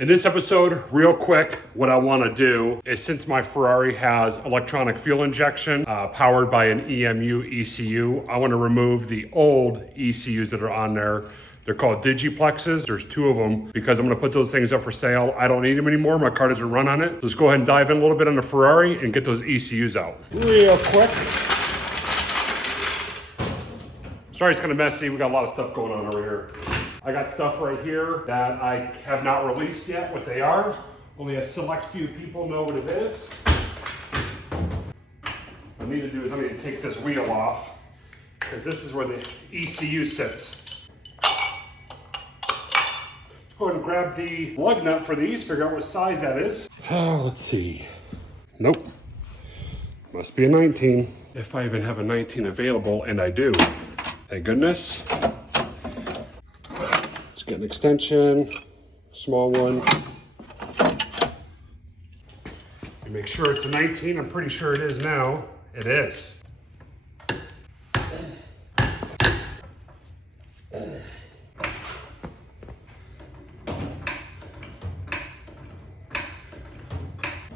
In this episode, real quick, what I want to do is, since my Ferrari has electronic fuel injection powered by an EMU ECU, I want to remove the old ECUs that are on there. They're called Digiplexes. There's 2 of them because I'm going to put those things up for sale. I don't need them anymore. My car doesn't run on it. Let's go ahead and dive in a little bit on the Ferrari and get those ECUs out real quick. Sorry, it's kind of messy. We got a lot of stuff going on over here. I got stuff right here that I have not released yet, what they are. Only a select few people know what it is. What I need to do is I need to take this wheel off because this is where the ECU sits. Let's go ahead and grab the lug nut for these, figure out what size that is. Oh, let's see. Nope. Must be a 19. If I even have a 19 available, and I do. Thank goodness. Let's get an extension, small one. And make sure it's a 19. I'm pretty sure it is now. It is. Put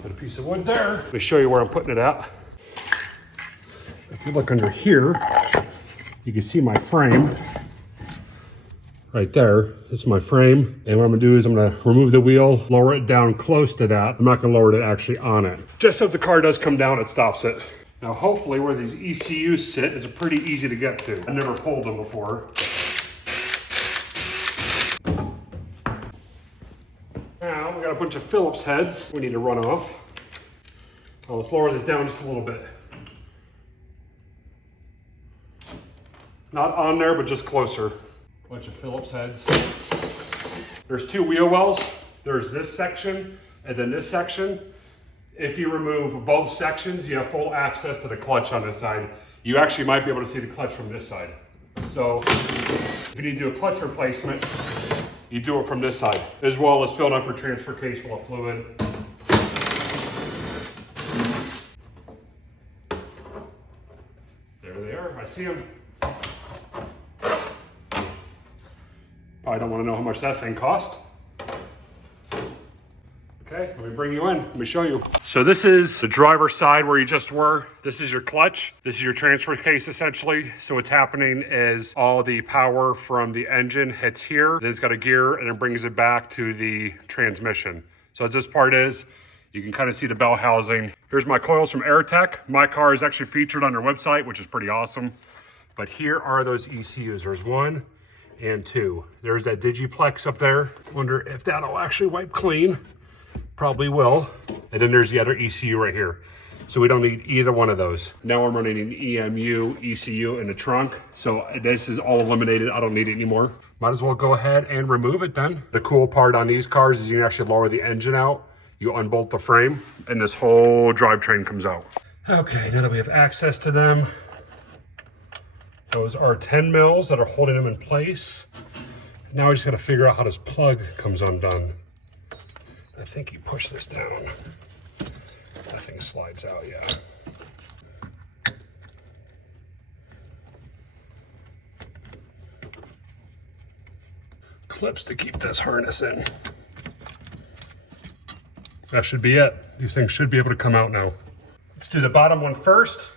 a piece of wood there. Let me show you where I'm putting it at. If you look under here, you can see my frame. Right there, it's my frame. And what I'm gonna do is I'm gonna remove the wheel, lower it down close to that. I'm not gonna lower it actually on it. Just so if the car does come down, it stops it. Now, hopefully where these ECUs sit is pretty easy to get to. I've never pulled them before. Now, we got a bunch of Phillips heads we need to run off. Oh, let's lower this down just a little bit. Not on there, but just closer. Bunch of Phillips heads. There's 2 wheel wells. There's this section and then this section. If you remove both sections, you have full access to the clutch on this side. You actually might be able to see the clutch from this side. So if you need to do a clutch replacement, you do it from this side, as well as filling up your transfer case full of fluid. There they are, I see them. Probably don't want to know how much that thing cost. Okay, let me bring you in. Let me show you. So this is the driver's side where you just were. This is your clutch. This is your transfer case essentially. So what's happening is all the power from the engine hits here. Then it's got a gear and it brings it back to the transmission. So as this part is, you can kind of see the bell housing. Here's my coils from AirTech. My car is actually featured on their website, which is pretty awesome. But here are those ECUs. There's 1 and 2. There's that Digiplex up there. Wonder if that'll actually wipe clean. Probably will. And then there's the other ECU right here. So we don't need either one of those. Now I'm running an EMU ECU in the trunk. So this is all eliminated. I don't need it anymore. Might as well go ahead and remove it then. The cool part on these cars is you can actually lower the engine out. You unbolt the frame and this whole drivetrain comes out. Okay, now that we have access to them, those are 10 mils that are holding them in place. Now I just gotta figure out how this plug comes undone. I think you push this down. That thing slides out, yeah. Clips to keep this harness in. That should be it. These things should be able to come out now. Let's do the bottom one first.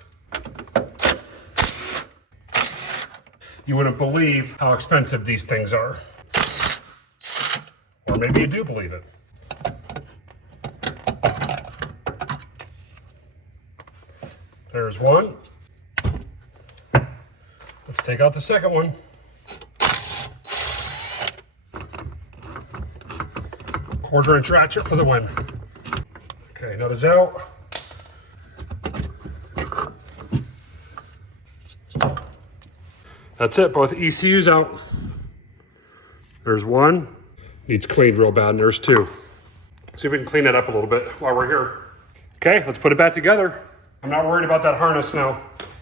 You wouldn't believe how expensive these things are. Or maybe you do believe it. There's one. Let's take out the second one. Quarter-inch ratchet for the win. Okay, nut is out. That's it, both ECUs out. There's 1, needs cleaned real bad, and there's 2. See if we can clean that up a little bit while we're here. Okay, let's put it back together. I'm not worried about that harness now.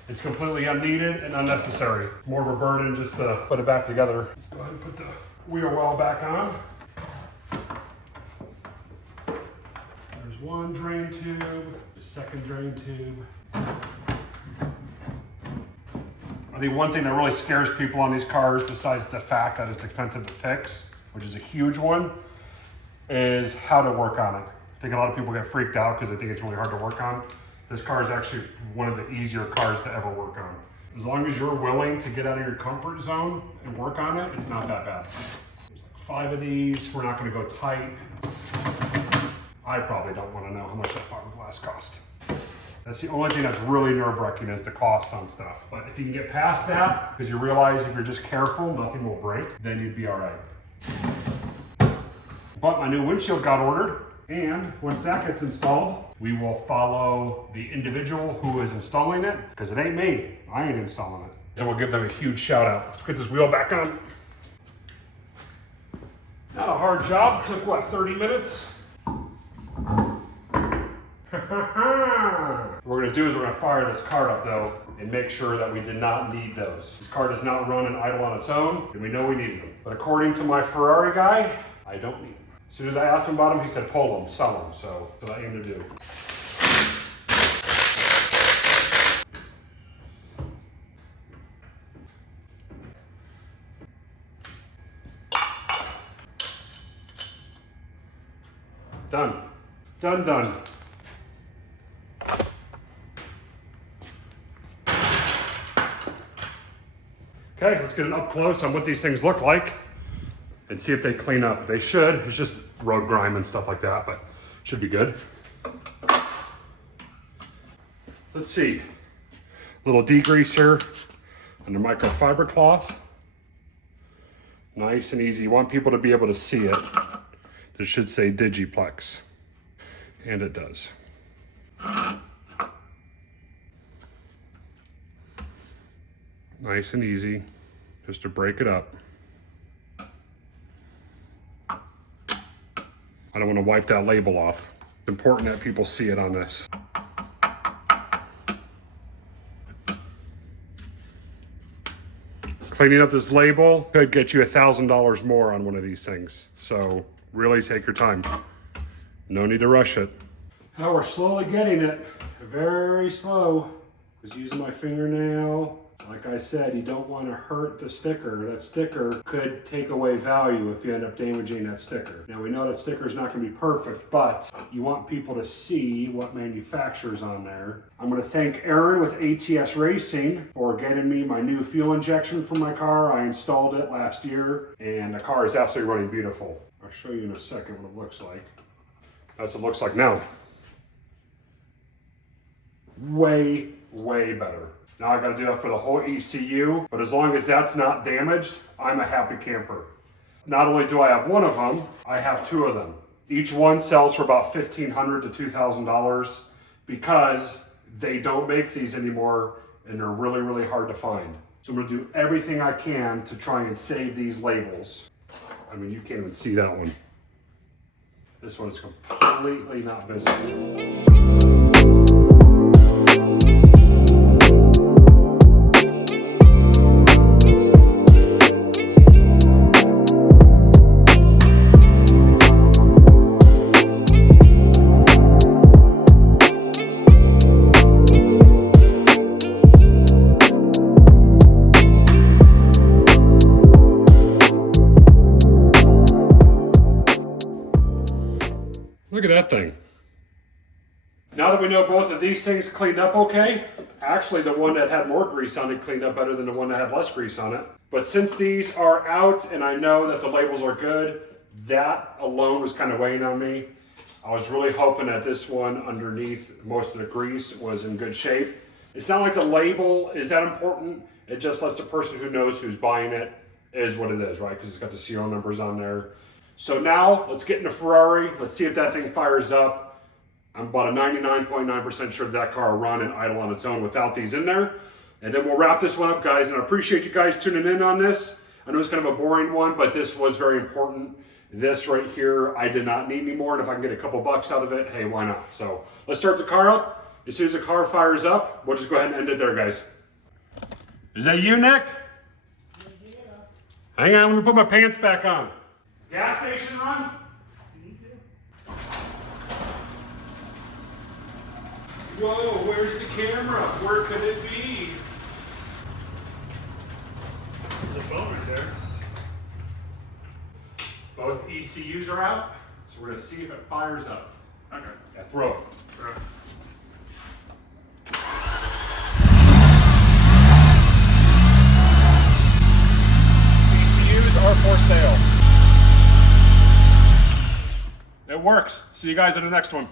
It's completely unneeded and unnecessary. More of a burden just to put it back together. Let's go ahead and put the wheel well back on. There's 1 drain tube, second drain tube. I think one thing that really scares people on these cars, besides the fact that it's expensive to fix, which is a huge one, is how to work on it. I think a lot of people get freaked out because they think it's really hard to work on. This car is actually one of the easier cars to ever work on. As long as you're willing to get out of your comfort zone and work on it, it's not that bad. There's like 5 of these. We're not going to go tight. I probably don't want to know how much that fiberglass cost. That's the only thing that's really nerve-wracking is the cost on stuff. But if you can get past that, because you realize if you're just careful, nothing will break, then you'd be all right. But my new windshield got ordered, and once that gets installed, we will follow the individual who is installing it, because it ain't me. I ain't installing it. So we'll give them a huge shout out. Let's get this wheel back on. Not a hard job. Took what, 30 minutes? What we're gonna do is we're gonna fire this car up though and make sure that we did not need those. This car does not run and idle on its own, and we know we need them. But according to my Ferrari guy, I don't need them. As soon as I asked him about them, he said pull them, sell them. So that's what I aim to do. Done. Done, done. Okay, let's get an up close on what these things look like and see if they clean up. They should. It's just road grime and stuff like that, but should be good. Let's see. A little degreaser under microfiber cloth. Nice and easy. You want people to be able to see it. It should say Digiplex, and it does. Nice and easy, just to break it up. I don't want to wipe that label off. It's important that people see it on this. Cleaning up this label could get you $1,000 more on one of these things. So really take your time. No need to rush it. Now we're slowly getting it. Very slow. Just using my fingernail. Like I said, you don't want to hurt the sticker. That sticker could take away value if you end up damaging that sticker. Now we know that sticker is not going to be perfect, but you want people to see what manufacturer's on there. I'm going to thank Aaron with ATS Racing for getting me my new fuel injection for my car. I installed it last year, and the car is absolutely running beautiful. I'll show you in a second what it looks like. That's what it looks like now. Way, way better. Now I gotta do that for the whole ECU, but as long as that's not damaged, I'm a happy camper. Not only do I have one of them, I have 2 of them. Each one sells for about $1,500 to $2,000 because they don't make these anymore and they're really, really hard to find. So I'm gonna do everything I can to try and save these labels. I mean, you can't even see that one. This one is completely not visible. Look at that thing. Now that we know both of these things cleaned up okay, actually the one that had more grease on it cleaned up better than the one that had less grease on it. But since these are out and I know that the labels are good, that alone was kind of weighing on me. I was really hoping that this one underneath most of the grease was in good shape. It's not like the label is that important. It just lets the person who knows who's buying it is what it is, right? Because it's got the serial numbers on there. So now let's get in the Ferrari. Let's see if that thing fires up. I'm about a 99.9% sure that car will run and idle on its own without these in there. And then we'll wrap this one up, guys. And I appreciate you guys tuning in on this. I know it's kind of a boring one, but this was very important. This right here, I did not need anymore. And if I can get a couple bucks out of it, hey, why not? So let's start the car up. As soon as the car fires up, we'll just go ahead and end it there, guys. Is that you, Nick? Yeah. Hang on, let me put my pants back on. Gas station run? Whoa, where's the camera? Where could it be? There's a phone right there. Both ECUs are out. So we're gonna see if it fires up. Okay. Yeah, throw it. ECUs are for sale. It works. See you guys in the next one.